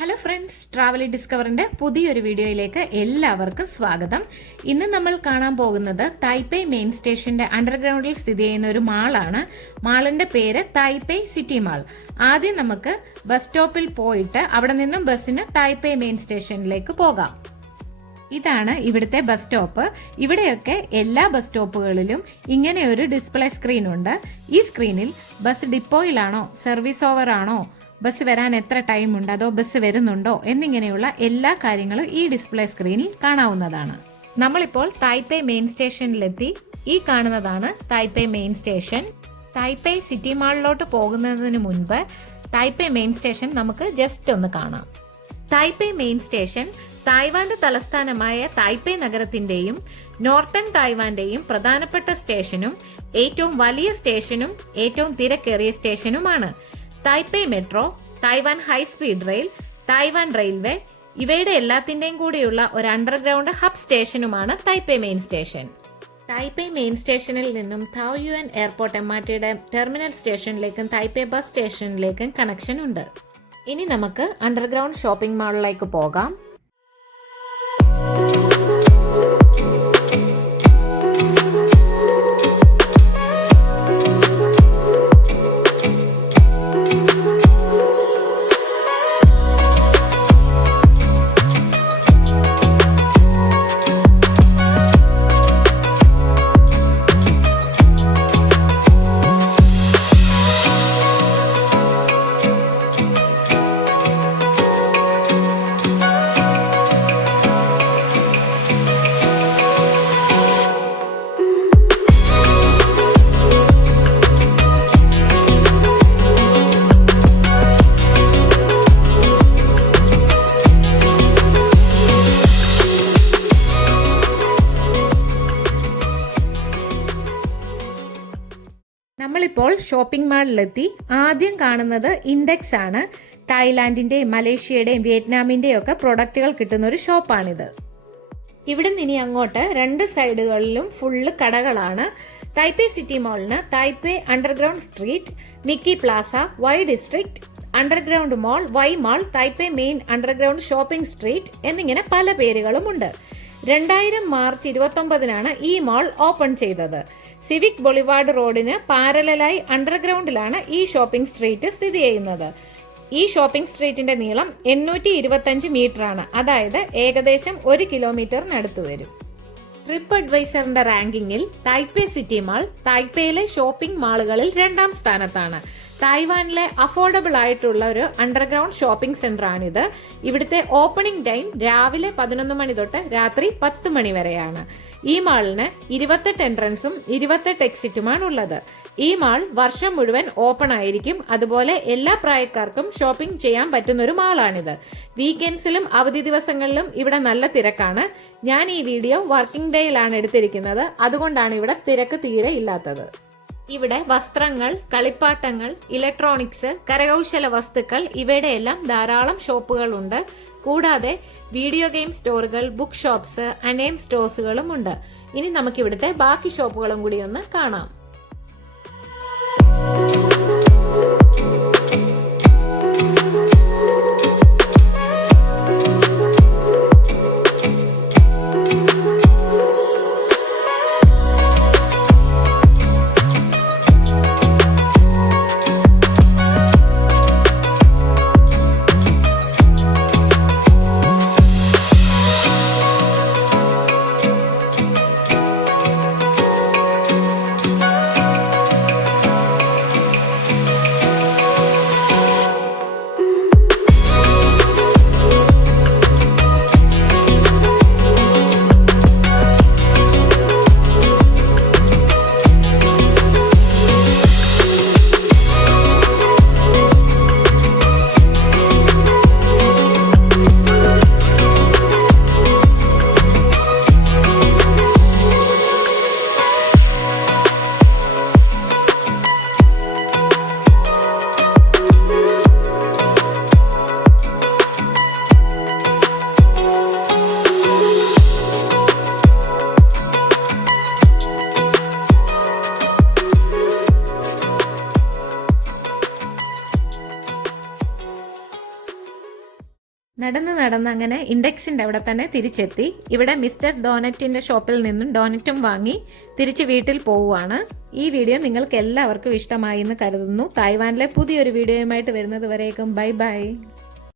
Hello friends, ട്രാവലി ഡിസ്കവറിന്റെ പുതിയൊരു വീഡിയോയിലേക്ക് എല്ലാവർക്കും സ്വാഗതം. ഇന്ന് നമ്മൾ കാണാൻ പോകുന്നത് തായ്പേയ് മെയിൻ സ്റ്റേഷന്റെ അണ്ടർഗ്രൗണ്ടിൽ സ്ഥിതി ചെയ്യുന്ന ഒരു മാളാണ്. മാളിന്റെ പേര് തായ്പേയ് സിറ്റി മാൾ. ആദ്യം നമുക്ക് ബസ് സ്റ്റോപ്പിൽ പോയിട്ട് അവിടെ നിന്നും ബസ്സിന് തായ്പേയ് മെയിൻ സ്റ്റേഷനിലേക്ക് പോകാം. ഇതാണ് ഇവിടുത്തെ ബസ് സ്റ്റോപ്പ്. ഇവിടെയൊക്കെ എല്ലാ ബസ് സ്റ്റോപ്പുകളിലും ഇങ്ങനെ ഒരു ഡിസ്പ്ലേ സ്ക്രീൻ ഉണ്ട്. ഈ സ്ക്രീനിൽ ബസ് ഡിപ്പോയിലാണോ, സർവീസ് ഓവർ ആണോ, ബസ് വരാൻ എത്ര ടൈം ഉണ്ട്, അതോ ബസ് വരുന്നുണ്ടോ എന്നിങ്ങനെയുള്ള എല്ലാ കാര്യങ്ങളും ഈ ഡിസ്പ്ലേ സ്ക്രീനിൽ കാണാവുന്നതാണ്. നമ്മളിപ്പോൾ തായ്പേയ് മെയിൻ സ്റ്റേഷനിലെത്തി. ഈ കാണുന്നതാണ് Taipei main station. Taipei city മാളിലോട്ട് പോകുന്നതിന് മുൻപ് തായ്പേയ് മെയിൻ സ്റ്റേഷൻ നമുക്ക് ജസ്റ്റ് ഒന്ന് കാണാം. തായ്പേയ് മെയിൻ സ്റ്റേഷൻ തായ്വാന്റെ തലസ്ഥാനമായ തായ്പേയ് നഗരത്തിന്റെയും നോർത്തേൺ തായ്വാന്റെയും പ്രധാനപ്പെട്ട സ്റ്റേഷനും ഏറ്റവും വലിയ സ്റ്റേഷനും ഏറ്റവും തിരക്കേറിയ സ്റ്റേഷനുമാണ്. Taipei metro, Taiwan high speed rail, Taiwan railway ഇവയുടെ എല്ലാത്തിന്റെയും കൂടിയുള്ള ഒരു അണ്ടർഗ്രൗണ്ട് ഹബ് സ്റ്റേഷനുമാണ് Taipei main station. Taipei main സ്റ്റേഷനിൽ നിന്നും തായ്യുവാൻ എയർപോർട്ട് MRTയുടെ ടെർമിനൽ സ്റ്റേഷനിലേക്കും തായ്പേയ് ബസ് സ്റ്റേഷനിലേക്കും കണക്ഷൻ ഉണ്ട്. ഇനി നമുക്ക് അണ്ടർഗ്രൗണ്ട് ഷോപ്പിംഗ് മാളിലേക്ക് പോകാം. നമ്മളിപ്പോൾ ഷോപ്പിംഗ് മാളിലെത്തി. ആദ്യം കാണുന്നത് ഇൻഡെക്സ് ആണ്. തായ്ലാന്റിന്റെയും മലേഷ്യയുടെയും വിയറ്റ്നാമിന്റെയും ഒക്കെ പ്രൊഡക്റ്റുകൾ കിട്ടുന്ന ഒരു ഷോപ്പാണിത്. ഇവിടെ നിന്ന് ഇനി അങ്ങോട്ട് രണ്ട് സൈഡുകളിലും ഫുള്ള് കടകളാണ്. തായ്പേയ് സിറ്റി മാളിന് Taipei underground street, Mickey plaza, Y district underground mall, Y mall, Taipei main underground shopping street എന്നിങ്ങനെ പല പേരുകളുമുണ്ട്. 2000 മാർച്ച് 29 ഈ മാൾ ഓപ്പൺ ചെയ്തത്. സിവിക് ബൊളിവാർഡ് റോഡിന് പാരലലായി അണ്ടർഗ്രൗണ്ടിലാണ് ഈ ഷോപ്പിംഗ് സ്ട്രീറ്റ് സ്ഥിതി ചെയ്യുന്നത്. ഈ ഷോപ്പിംഗ് സ്ട്രീറ്റിന്റെ നീളം 825 മീറ്റർ ആണ്. അതായത് ഏകദേശം 1 കിലോമീറ്ററിനടുത്ത് വരും. ട്രിപ്പ് അഡ്വൈസറിന്റെ റാങ്കിങ്ങിൽ തായ്പേയ് സിറ്റി മാൾ തായ്പേയിലെ ഷോപ്പിംഗ് മാളുകളിൽ 2ാം സ്ഥാനത്താണ്. തായ്വാനിലെ അഫോർഡബിൾ ആയിട്ടുള്ള ഒരു അണ്ടർഗ്രൗണ്ട് ഷോപ്പിംഗ് സെന്റർ ആണിത്. ഇവിടുത്തെ ഓപ്പണിംഗ് ടൈം രാവിലെ 11 മണി തൊട്ട് രാത്രി 10 മണി വരെയാണ്. ഈ മാളിന് 28 എൻട്രൻസും 28 എക്സിറ്റുമാണ് ഉള്ളത്. ഈ മാൾ വർഷം മുഴുവൻ ഓപ്പൺ ആയിരിക്കും. അതുപോലെ എല്ലാ പ്രായക്കാർക്കും ഷോപ്പിംഗ് ചെയ്യാൻ പറ്റുന്ന ഒരു മാളാണിത്. വീക്കെൻഡ്സിലും അവധി ദിവസങ്ങളിലും ഇവിടെ നല്ല തിരക്കാണ്. ഞാൻ ഈ വീഡിയോ വർക്കിംഗ് ഡേയിലാണ് എടുത്തിരിക്കുന്നത്. അതുകൊണ്ടാണ് ഇവിടെ തിരക്ക് തീരെ ഇല്ലാത്തത്. ഇവിടെ വസ്ത്രങ്ങൾ, കളിപ്പാട്ടങ്ങൾ, ഇലക്ട്രോണിക്സ്, കരകൗശല വസ്തുക്കൾ ഇവയുടെ എല്ലാം ധാരാളം ഷോപ്പുകൾ ഉണ്ട്. കൂടാതെ വീഡിയോ ഗെയിം സ്റ്റോറുകൾ, ബുക്ക് ഷോപ്സ്, അനേം സ്റ്റോഴ്സുകളും ഉണ്ട്. ഇനി നമുക്കിവിടുത്തെ ബാക്കി ഷോപ്പുകളും കൂടി ഒന്ന് കാണാം. നടന്ന് അങ്ങനെ ഇൻഡെക്സിന്റെ അവിടെ തന്നെ തിരിച്ചെത്തി. ഇവിടെ മിസ്റ്റർ ഡോനറ്റിന്റെ ഷോപ്പിൽ നിന്നും ഡോനറ്റും വാങ്ങി തിരിച്ച് വീട്ടിൽ പോവുകയാണ്. ഈ വീഡിയോ നിങ്ങൾക്ക് എല്ലാവർക്കും ഇഷ്ടമായി എന്ന് കരുതുന്നു. തായ്വാനിലെ പുതിയൊരു വീഡിയോയുമായിട്ട് വരുന്നത് വരേക്കും ബൈ ബൈ.